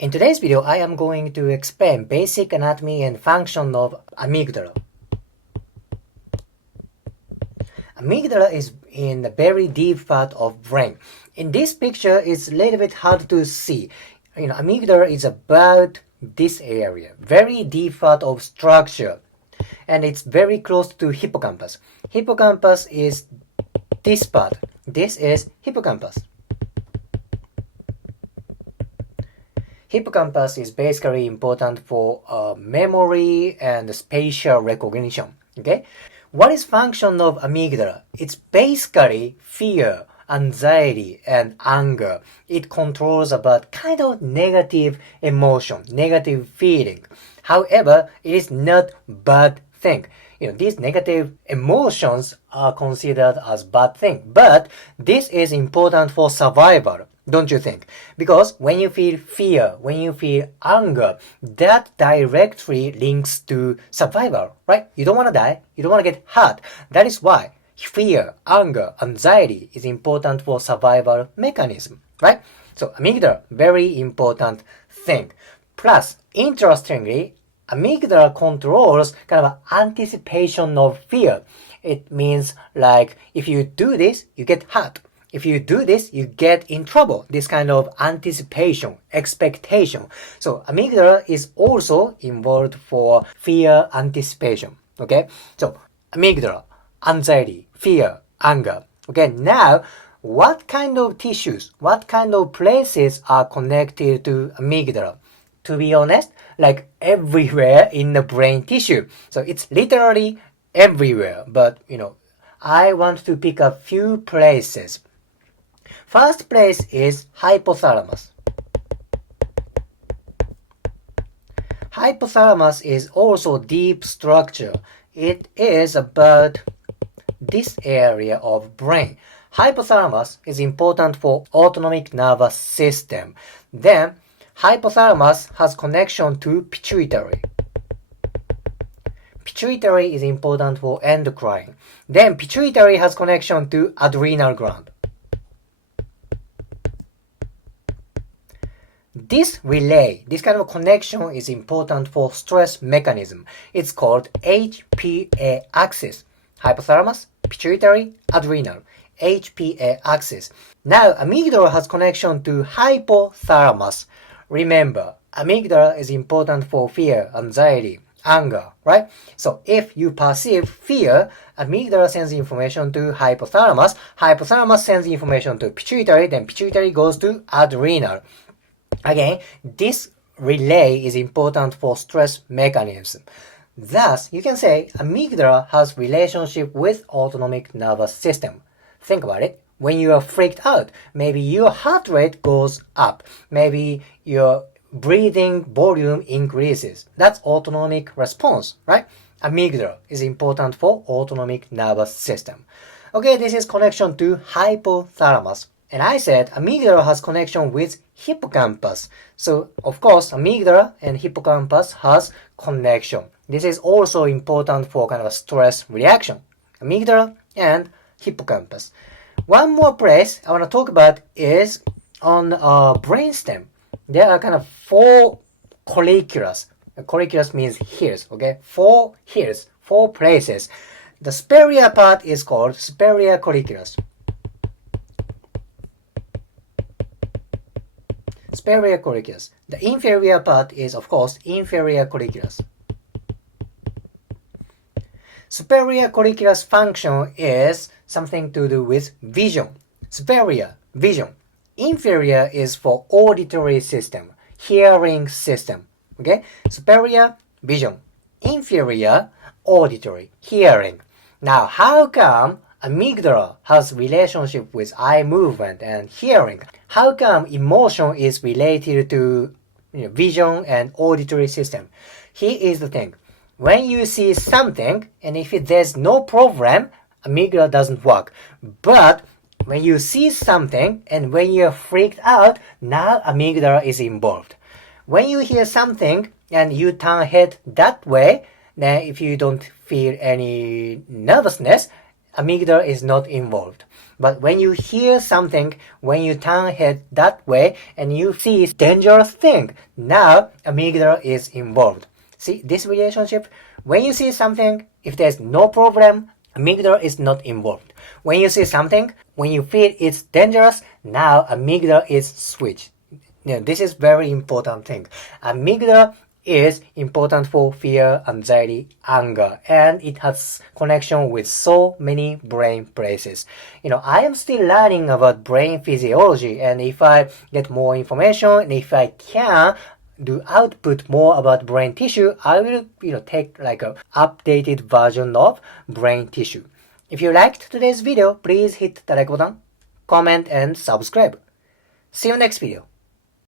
In today's video, I am going to explain basic anatomy and function of amygdala. Amygdala is in the very deep part of brain. In this picture, it's a little bit hard to see. Amygdala is about this area, very deep part of structure, and it's very close to hippocampus. Hippocampus is this part. This is hippocampus. Hippocampus is basically important for memory and spatial recognition. Okay, what is function of amygdala? It's basically fear, anxiety, and anger. It controls about kind of negative emotion, negative feeling. However, it is not bad thing. These negative emotions are considered as bad thing, but this is important for survival. Don't you think? Because when you feel fear, when you feel anger, that directly links to survival, right? You don't want to die. You don't want to get hurt. That is why fear, anger, anxiety is important for survival mechanism, right? So amygdala, very important thing. Plus, interestingly, amygdala controls kind of anticipation of fear. It means like if you do this, you get hurt. If you do this, you get in trouble. This kind of anticipation, expectation. So amygdala is also involved for fear anticipation. Okay? So amygdala, anxiety, fear, anger. Okay, now what kind of tissues, what kind of places are connected to amygdala? To be honest, like everywhere in the brain tissue. So it's literally everywhere. But I want to pick a few places. First place is hypothalamus. Hypothalamus is also deep structure. It is about this area of brain. Hypothalamus is important for autonomic nervous system. Then hypothalamus has connection to pituitary. Pituitary is important for endocrine. Then pituitary has connection to adrenal gland. This relay, this kind of connection is important for stress mechanism. It's called HPA axis. Hypothalamus, pituitary, adrenal. HPA axis. Now, amygdala has connection to hypothalamus. Remember, amygdala is important for fear, anxiety, anger, right? So if you perceive fear, amygdala sends information to hypothalamus. Hypothalamus sends information to pituitary, then pituitary goes to adrenal. Again, this relay is important for stress mechanism. Thus, you can say amygdala has relationship with autonomic nervous system. Think about it. When you are freaked out, maybe your heart rate goes up. Maybe your breathing volume increases. That's autonomic response, right? Amygdala is important for autonomic nervous system. Okay, this is connection to hypothalamus. And I said amygdala has connection with hippocampus. So, of course, amygdala and hippocampus has connection. This is also important for kind of a stress reaction. Amygdala and hippocampus. One more place I want to talk about is on brainstem. There are kind of 4 colliculus. Colliculus means hairs, okay? 4 hairs, 4 places. The superior part is called superior colliculus. Superior colliculus. The inferior part is, of course, inferior colliculus. Superior colliculus function is something to do with vision. Superior, vision. Inferior is for auditory system, hearing system. Okay? Superior, vision. Inferior, auditory, hearing. Now, how come amygdala has relationship with eye movement and hearing? How come emotion is related to vision and auditory system? Here is the thing. When you see something, and if there's no problem, amygdala doesn't work. But when you see something, and when you're freaked out, now amygdala is involved. When you hear something, and you turn head that way, then if you don't feel any nervousness, amygdala is not involved. But when you hear something, when you turn head that way and you see dangerous thing, now amygdala is involved. See this relationship? When you see something, if there's no problem, amygdala is not involved. When you see something, when you feel it's dangerous, now amygdala is switched. This is very important thing. Amygdala is important for fear, anxiety, anger, and it has connection with so many brain places. I am still learning about brain physiology, and if I get more information, and if I can do output more about brain tissue, I will take like a updated version of brain tissue. If you liked today's video, please hit the like button, comment, and subscribe. See you next video.